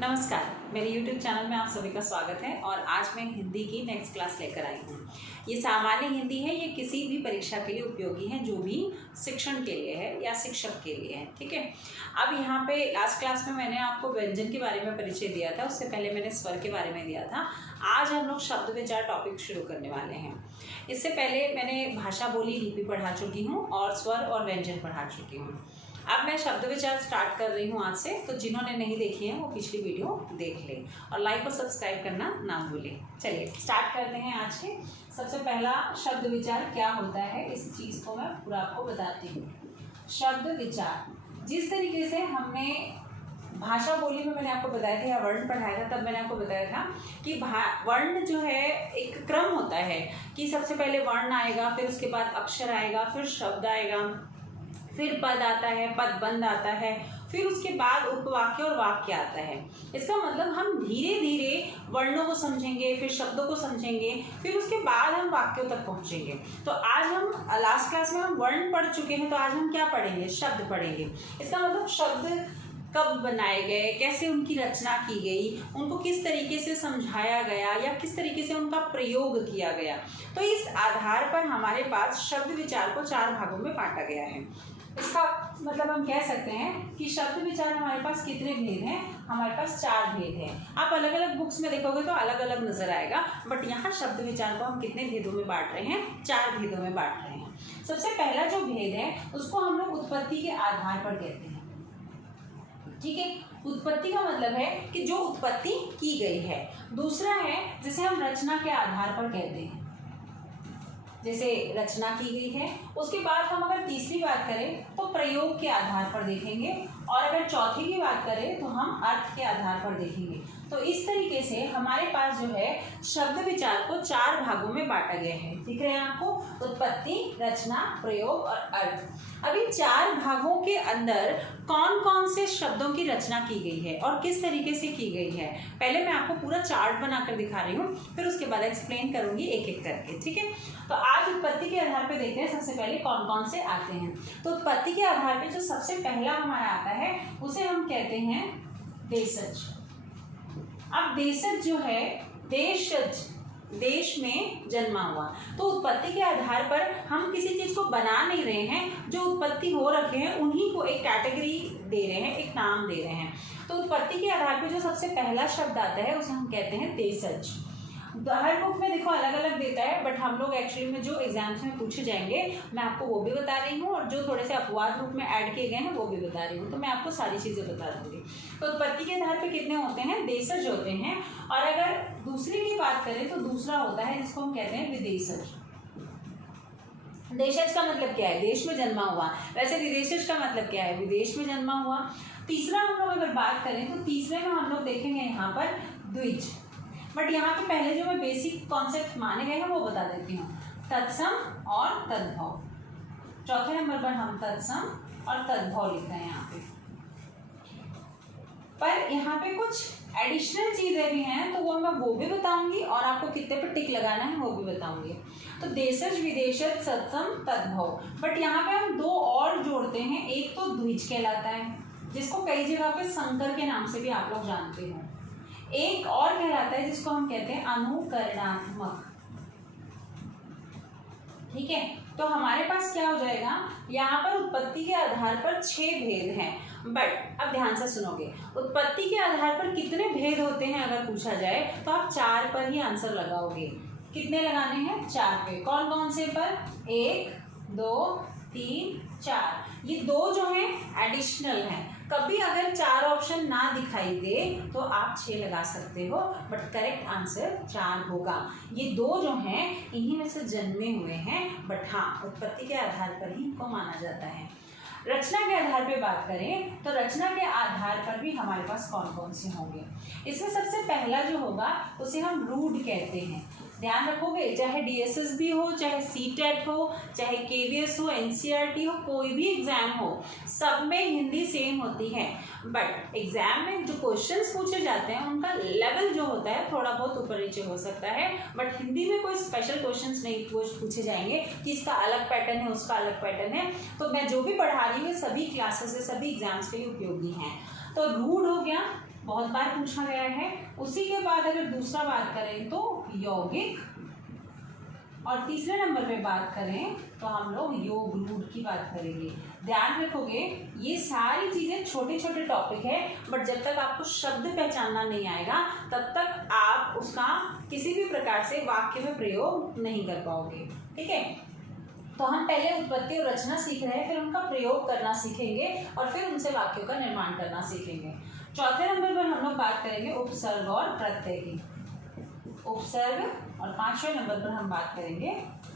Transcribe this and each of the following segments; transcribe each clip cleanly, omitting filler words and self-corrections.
नमस्कार, मेरे YouTube channel में आप सभी का स्वागत है। और आज मैं हिंदी की नेक्स्ट क्लास लेकर आई हूँ। ये सामान्य हिंदी है, ये किसी भी परीक्षा के लिए उपयोगी है, जो भी शिक्षण के लिए है या शिक्षक के लिए है। ठीक है। अब यहाँ पे लास्ट क्लास में मैंने आपको व्यंजन के बारे में परिचय दिया था, उससे पहले मैंने स्वर के बारे में दिया था। आज हम लोग शब्द विचार टॉपिक शुरू करने वाले हैं। इससे पहले मैंने भाषा बोली लिपि पढ़ा चुकी हूँ और स्वर और व्यंजन पढ़ा चुकी हूँ। अब मैं शब्द विचार स्टार्ट कर रही हूँ आज से, तो जिन्होंने नहीं देखी है वो पिछली वीडियो देख लें और लाइक और सब्सक्राइब करना ना भूलें। चलिए स्टार्ट करते हैं आज के। सबसे पहला शब्द विचार क्या होता है, इस चीज़ को मैं पूरा आपको बताती हूँ। शब्द विचार, जिस तरीके से हमने भाषा बोली में मैंने आपको बताया था या वर्ण पढ़ाया था, तब मैंने आपको बताया था कि वर्ण जो है एक क्रम होता है कि सबसे पहले वर्ण आएगा, फिर उसके बाद अक्षर आएगा, फिर शब्द आएगा, फिर पद आता है, पद बंद आता है, फिर उसके बाद उपवाक्य और वाक्य आता है। इसका मतलब हम धीरे धीरे वर्णों को समझेंगे, फिर शब्दों को समझेंगे, फिर उसके बाद हम वाक्यों तक पहुंचेंगे। तो आज हम लास्ट क्लास में हम वर्ण पढ़ चुके हैं, तो आज हम क्या पढ़ेंगे? शब्द पढ़ेंगे। इसका मतलब शब्द कब बनाए गए, कैसे उनकी रचना की गई, उनको किस तरीके से समझाया गया या किस तरीके से उनका प्रयोग किया गया। तो इस आधार पर हमारे पास शब्द विचार को 4 भागों में बांटा गया है। इसका मतलब हम कह सकते हैं कि शब्द विचार हमारे पास कितने भेद हैं? हमारे पास 4 भेद हैं। आप अलग अलग बुक्स में देखोगे तो अलग अलग नजर आएगा, बट यहाँ शब्द विचार को हम कितने भेदों में बांट रहे हैं? 4 भेदों में बांट रहे हैं। सबसे पहला जो भेद है उसको हम लोग उत्पत्ति के आधार पर कहते हैं। ठीक है, उत्पत्ति का मतलब है कि जो उत्पत्ति की गई है। दूसरा है जिसे हम रचना के आधार पर कहते हैं, जैसे रचना की गई है। उसके बाद हम अगर तीसरी बात करें तो प्रयोग के आधार पर देखेंगे, और अगर चौथी की बात करें तो हम अर्थ के आधार पर देखेंगे। तो इस तरीके से हमारे पास जो है शब्द विचार को 4 भागों में बांटा गया है। दिख रहे हैं आपको? उत्पत्ति, रचना, प्रयोग और अर्थ। अभी 4 भागों के अंदर कौन कौन से शब्दों की रचना की गई है और किस तरीके से की गई है, पहले मैं आपको पूरा चार्ट बनाकर दिखा रही हूँ, फिर उसके बाद एक्सप्लेन करूंगी एक एक करके। ठीक है, तो आज उत्पत्ति के आधार पे देखते हैं सबसे पहले कौन कौन से आते हैं। तो उत्पत्ति के आधार पे जो सबसे पहला हमारा आता है उसे हम कहते हैं देशज। अब देशज जो है, देशज, देश में जन्मा हुआ। तो उत्पत्ति के आधार पर हम किसी चीज को बना नहीं रहे हैं, जो उत्पत्ति हो रखे हैं उन्हीं को एक कैटेगरी दे रहे हैं, एक नाम दे रहे हैं। तो उत्पत्ति के आधार पर जो सबसे पहला शब्द आता है उसे हम कहते हैं देशज। हर बुक में देखो अलग अलग देता है, बट हम लोग एक्चुअली में जो एग्जाम्स में पूछे जाएंगे मैं आपको वो भी बता रही हूँ, और जो थोड़े से अपवाद रूप में ऐड किए गए हैं वो भी बता रही हूँ। तो मैं आपको सारी चीज़ें बता दूंगी। तो उत्पत्ति के आधार पे कितने होते हैं? देशज होते हैं। और अगर दूसरे की बात करें तो दूसरा होता है जिसको हम कहते हैं विदेशज। देशज का मतलब क्या है? देश में जन्मा हुआ। वैसे विदेशज का मतलब क्या है? विदेश में जन्मा हुआ। तीसरा हम लोग अगर बात करें तो तीसरे में हम लोग देखेंगे यहाँ पर द्विज। बट यहाँ पे पहले जो मैं बेसिक कॉन्सेप्ट माने गए हैं वो बता देती हूँ, तत्सम और तद्भव। चौथे नंबर पर हम तत्सम और तद्भव लिख रहे हैं यहाँ पे। पर यहाँ पे कुछ एडिशनल चीजें भी हैं, तो वो भी बताऊंगी, और आपको कितने पे टिक लगाना है वो भी बताऊंगी। तो देशज, विदेशज, तत्सम, तद्भव। बट यहाँ पे हम 2 और जोड़ते हैं। एक तो द्विज कहलाता है, जिसको कई जगह पे संकर के नाम से भी आप लोग जानते हो। एक और कहलाता है जिसको हम कहते हैं अनुकरणात्मक। ठीक है, तो हमारे पास क्या हो जाएगा? यहाँ पर उत्पत्ति के आधार पर 6 भेद हैं। बट अब ध्यान से सुनोगे, उत्पत्ति के आधार पर कितने भेद होते हैं अगर पूछा जाए तो आप 4 पर ही आंसर लगाओगे। कितने लगाने हैं? 4 पे। कौन कौन से पर? 1, 2, 3, 4। ये 2 जो हैं एडिशनल हैं। कभी अगर 4 ऑप्शन ना दिखाई दे तो आप 6 लगा सकते हो, बट करेक्ट आंसर 4 होगा। ये 2 जो हैं इन्हीं में से जन्मे हुए हैं, बट हाँ उत्पत्ति के आधार पर ही इनको माना जाता है। रचना के आधार पे बात करें तो रचना के आधार पर भी हमारे पास कौन कौन से होंगे? इसमें सबसे पहला जो होगा उसे हम रूढ़ कहते हैं। ध्यान रखोगे, चाहे डीएसएस भी हो, चाहे सीटेट हो, चाहे केवीएस हो, एनसीईआरटी हो, कोई भी एग्जाम हो, सब में हिंदी सेम होती है। बट एग्जाम में जो क्वेश्चंस पूछे जाते हैं उनका लेवल जो होता है थोड़ा बहुत ऊपर नीचे हो सकता है, बट हिंदी में कोई स्पेशल क्वेश्चंस नहीं पूछे जाएंगे कि इसका अलग पैटर्न है, उसका अलग पैटर्न है। तो मैं जो भी पढ़ा रही हूँ सभी क्लासेस से, सभी एग्जाम्स के लिए उपयोगी हैं। तो रूढ़ हो गया, बहुत बार पूछा गया है। उसी के बाद अगर दूसरा बात करें तो यौगिक, और तीसरे नंबर पे बात करें तो हम लोग योग रूढ़ की बात करेंगे। ध्यान रखोगे ये सारी चीजें छोटे छोटे टॉपिक है, बट जब तक आपको शब्द पहचानना नहीं आएगा तब तक आप उसका किसी भी प्रकार से वाक्य में प्रयोग नहीं कर पाओगे। ठीक है, तो हम पहले उत्पत्ति और रचना सीख रहे हैं, फिर उनका प्रयोग करना सीखेंगे और फिर उनसे वाक्यों का निर्माण करना सीखेंगे। चौथे नंबर पर हम लोग बात करेंगे उपसर्ग और प्रत्यय की। उपसर्ग, और पांचवें नंबर पर हम बात करेंगे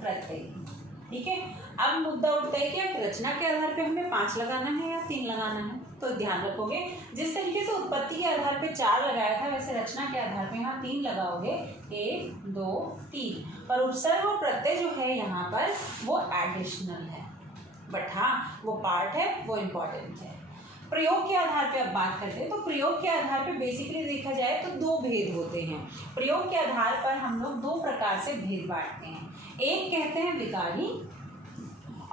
प्रत्यय की। ठीक है, अब मुद्दा उठता है कि रचना के आधार पे हमें 5 लगाना है या 3 लगाना है। तो ध्यान रखोगे जिस तरीके से उत्पत्ति के आधार पे 4 लगाया था, वैसे रचना के आधार पे यहाँ 3 लगाओगे, 1 2 3। पर उपसर्ग और प्रत्यय जो है यहाँ पर वो एडिशनल है, बट हाँ वो पार्ट है, वो इम्पोर्टेंट है। प्रयोग के आधार पे अब बात करते हैं, तो प्रयोग के आधार पे बेसिकली देखा जाए तो 2 भेद होते हैं। प्रयोग के आधार पर हम लोग 2 प्रकार से भेद बांटते हैं। एक कहते हैं विकारी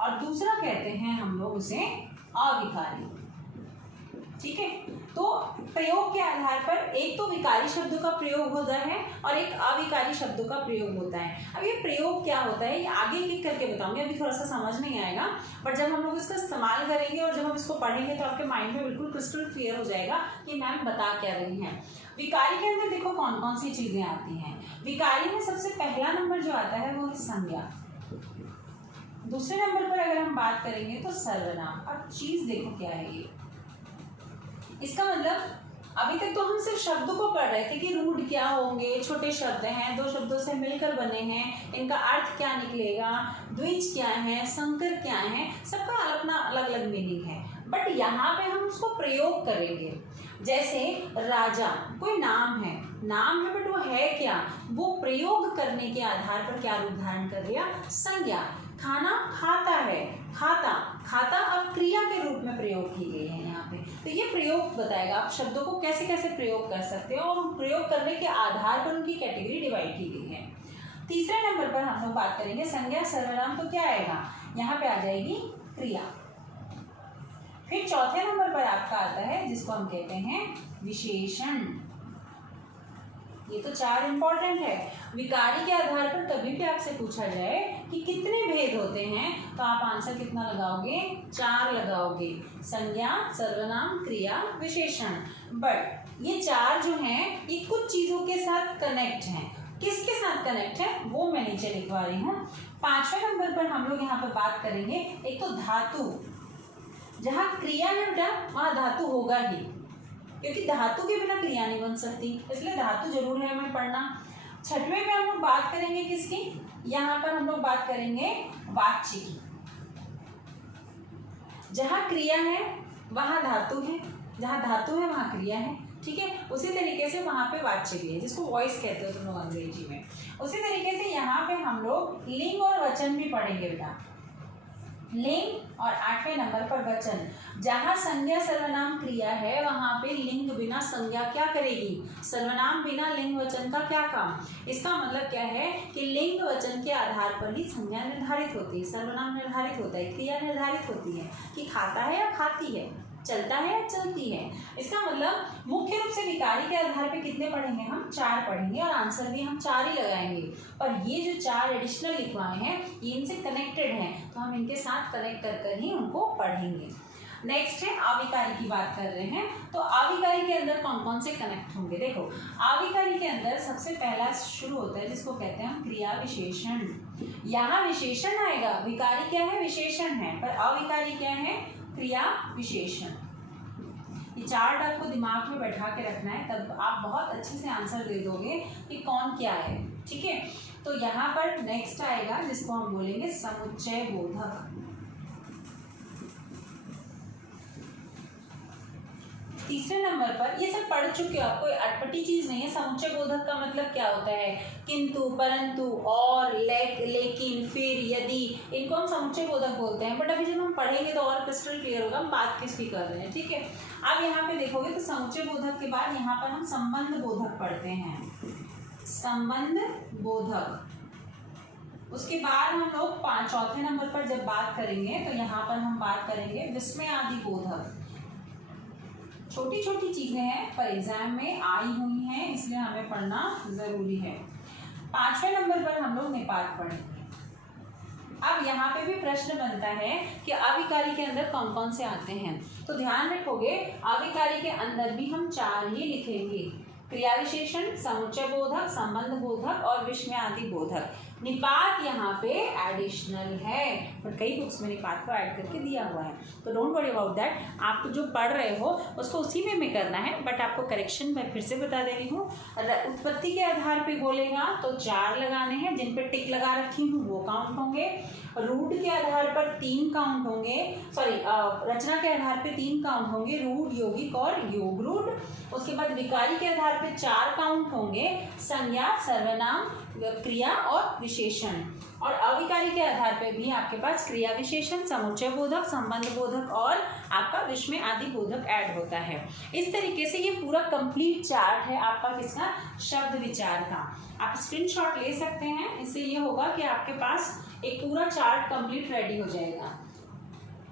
और दूसरा कहते हैं हम लोग उसे अविकारी। ठीक है, तो प्रयोग के आधार पर एक तो विकारी शब्दों का प्रयोग होता है और एक अविकारी शब्दों का प्रयोग होता है। अब ये प्रयोग क्या होता है ये आगे एक करके बताऊंगी, अभी थोड़ा सा समझ नहीं आएगा, बट जब हम लोग इसका इस्तेमाल करेंगे और जब हम इसको पढ़ेंगे तो आपके माइंड में बिल्कुल क्रिस्टल क्लियर हो जाएगा कि मैम बता क्या रही हैं। विकारी के अंदर देखो कौन कौन सी चीजें आती हैं। विकारी में सबसे पहला नंबर जो आता है वो है संज्ञा। दूसरे नंबर पर अगर हम बात करेंगे तो सर्वनाम। अब चीज देखो क्या है ये, इसका मतलब अभी तक तो हम सिर्फ शब्दों को पढ़ रहे थे कि रूढ़ क्या होंगे, छोटे शब्द हैं, 2 शब्दों से मिलकर बने हैं, इनका अर्थ क्या निकलेगा, द्विज क्या है, संकर क्या है, सबका अपना अलग अलग मीनिंग है। बट यहाँ पे हम उसको प्रयोग करेंगे। जैसे राजा कोई नाम है बट वो है क्या, वो प्रयोग करने के आधार पर क्या रूप धारण कर लिया, संज्ञा। खाना खाता है, खाता अब क्रिया के रूप में प्रयोग की गई है यहाँ पे। तो ये प्रयोग बताएगा आप शब्दों को कैसे कैसे प्रयोग कर सकते हो और प्रयोग करने के आधार पर उनकी कैटेगरी डिवाइड की गई है। तीसरे नंबर पर हम लोग बात करेंगे संज्ञा सर्वनाम। तो क्या आएगा यहाँ पे, आ जाएगी क्रिया। फिर चौथे नंबर पर आपका आता है जिसको हम कहते हैं विशेषण। ये तो 4 इंपॉर्टेंट है। विकारी के आधार पर कभी भी आपसे पूछा जाए कि कितने भेद होते हैं तो आप आंसर कितना लगाओगे, 4 लगाओगे, संज्ञा सर्वनाम क्रिया विशेषण। बट ये 4 जो हैं ये कुछ चीजों के साथ कनेक्ट हैं। किसके साथ कनेक्ट है वो मैं नीचे लिखवा रही हूँ। 5वें नंबर पर हम लोग यहाँ पर बात करेंगे, एक तो धातु। जहाँ क्रिया है बेटा वहाँ धातु होगा ही, क्योंकि धातु के बिना क्रिया नहीं बन सकती, इसलिए धातु जरूर है हमें पढ़ना। 6वें में हम लोग बात करेंगे किसकी, यहाँ पर हम लोग बात करेंगे वाच्य की। जहाँ क्रिया है वहाँ धातु है, जहाँ धातु है वहाँ क्रिया है। ठीक है, उसी तरीके से वहाँ पे वाच्य भी है जिसको वॉइस कहते हो तुम लोग अंग्रेजी में। उसी तरीके से यहाँ पे हम लोग लिंग और वचन भी पढ़ेंगे बेटा। लिंग और 8वें नंबर पर वचन। जहाँ संज्ञा सर्वनाम क्रिया है वहाँ पे लिंग बिना संज्ञा क्या करेगी, सर्वनाम बिना लिंग वचन का क्या काम। इसका मतलब क्या है कि लिंग वचन के आधार पर ही संज्ञा निर्धारित होती है, सर्वनाम निर्धारित होता है, क्रिया निर्धारित होती है कि खाता है या खाती है, चलता है या चलती है। इसका मतलब मुख्य रूप से विकारी के आधार पे कितने पढ़ेंगे हम, 4 पढ़ेंगे और आंसर भी हम 4 ही लगाएंगे। पर ये जो 4 एडिशनल लिखवाए हैं ये इनसे कनेक्टेड हैं, तो हम इनके साथ कनेक्ट कर ही उनको पढ़ेंगे। नेक्स्ट है अविकारी की बात कर रहे हैं, तो अविकारी के अंदर कौन कौन से कनेक्ट होंगे। देखो अविकारी के अंदर सबसे पहला शुरू होता है जिसको कहते हैं हम क्रिया विशेषण। यहाँ विशेषण आएगा, विकारी क्या है, विशेषण है, पर अविकारी क्या है, क्रिया विशेषण। ये 4 आपको दिमाग में बैठा के रखना है, तब आप बहुत अच्छे से आंसर दे दोगे कि कौन क्या है। ठीक है, तो यहाँ पर नेक्स्ट आएगा जिसको हम बोलेंगे समुच्चय बोधक। तीसरे नंबर पर ये सब पढ़ चुके हो, आपको अटपटी चीज नहीं है। समुच्चय बोधक का मतलब क्या होता है, किंतु, परंतु, और, लेकिन, फिर, यदि, इनको हम समुच्चय बोधक बोलते हैं। बट अभी जब हम पढ़ेंगे तो और क्रिस्टल क्लियर होगा हम बात किसकी कर रहे हैं। ठीक है, अब यहाँ पे देखोगे तो समुच्चय बोधक के बाद यहाँ पर हम संबंध बोधक पढ़ते हैं, संबंध बोधक। उसके बाद हम लोग 4थे नंबर पर जब बात करेंगे तो यहाँ पर हम बात करेंगे विस्मय आदि बोधक। छोटी छोटी चीज़ें हैं पर एग्जाम में आई हुई हैं, इसलिए हमें पढ़ना ज़रूरी है। 5वें नंबर पर हम लोग निपात पढ़ेंगे। अब यहाँ पे भी प्रश्न बनता है कि अविकारी के अंदर कौन कौन से आते हैं, तो ध्यान रखोगे अविकारी के अंदर भी हम 4 ही लिखेंगे, क्रिया विशेषण, समुच्चय बोधक, संबंध बोधक और विस्मयादि बोधक। निपात यहाँ पे एडिशनल है, पर कई बुक्स में निपात को ऐड करके दिया हुआ है, तो डोंट वरी अबाउट दैट। आप जो पढ़ रहे हो उसको उसी में करना है, बट आपको करेक्शन मैं फिर से बता दे रही हूँ। उत्पत्ति के आधार पे बोलेगा तो 4 लगाने हैं, जिन पे टिक लगा रखी हूँ वो काउंट होंगे। रूट के आधार पर 3 काउंट होंगे, रचना के आधार पे 3 काउंट होंगे, रूट, यौगिक और योग रूट। उसके बाद विकारी के आधार पे 4 काउंट होंगे, संज्ञा, सर्वनाम, क्रिया और विशेषण। और अविकारी के आधार पे भी आपके पास क्रिया विशेषण, समुच्चय बोधक, संबंध बोधक और आपका विस्मय आदि बोधक ऐड होता है। इस तरीके से ये पूरा कंप्लीट चार्ट है आपका किसका, शब्द विचार का। आप स्क्रीनशॉट ले सकते हैं, इससे ये होगा कि आपके पास एक पूरा चार्ट कंप्लीट रेडी हो जाएगा।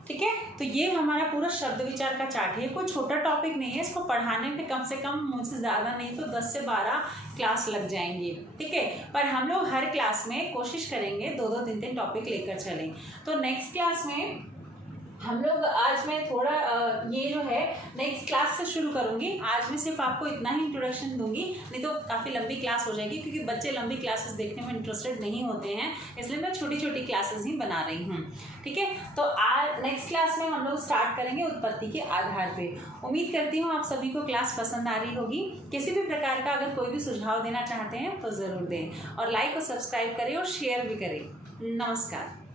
ठीक है, तो ये हमारा पूरा शब्द विचार का चार्ट है। कोई छोटा टॉपिक नहीं है, इसको पढ़ाने में कम से कम मुझसे ज़्यादा नहीं तो 10 से 12 क्लास लग जाएंगी। ठीक है, पर हम लोग हर क्लास में कोशिश करेंगे 2-2, 3-3 टॉपिक लेकर चलें। तो नेक्स्ट क्लास में हम लोग, आज मैं थोड़ा ये जो है नेक्स्ट क्लास से शुरू करूँगी। आज मैं सिर्फ आपको इतना ही इंट्रोडक्शन दूंगी, नहीं तो काफ़ी लंबी क्लास हो जाएगी, क्योंकि बच्चे लंबी क्लासेस देखने में इंटरेस्टेड नहीं होते हैं, इसलिए मैं छोटी छोटी क्लासेस ही बना रही हूँ। ठीक है, तो आज नेक्स्ट क्लास में हम लोग स्टार्ट करेंगे उत्पत्ति के आधार पे। उम्मीद करती हूँ आप सभी को क्लास पसंद आ रही होगी। किसी भी प्रकार का अगर कोई भी सुझाव देना चाहते हैं तो ज़रूर दें, और लाइक और सब्सक्राइब करें और शेयर भी करें। नमस्कार।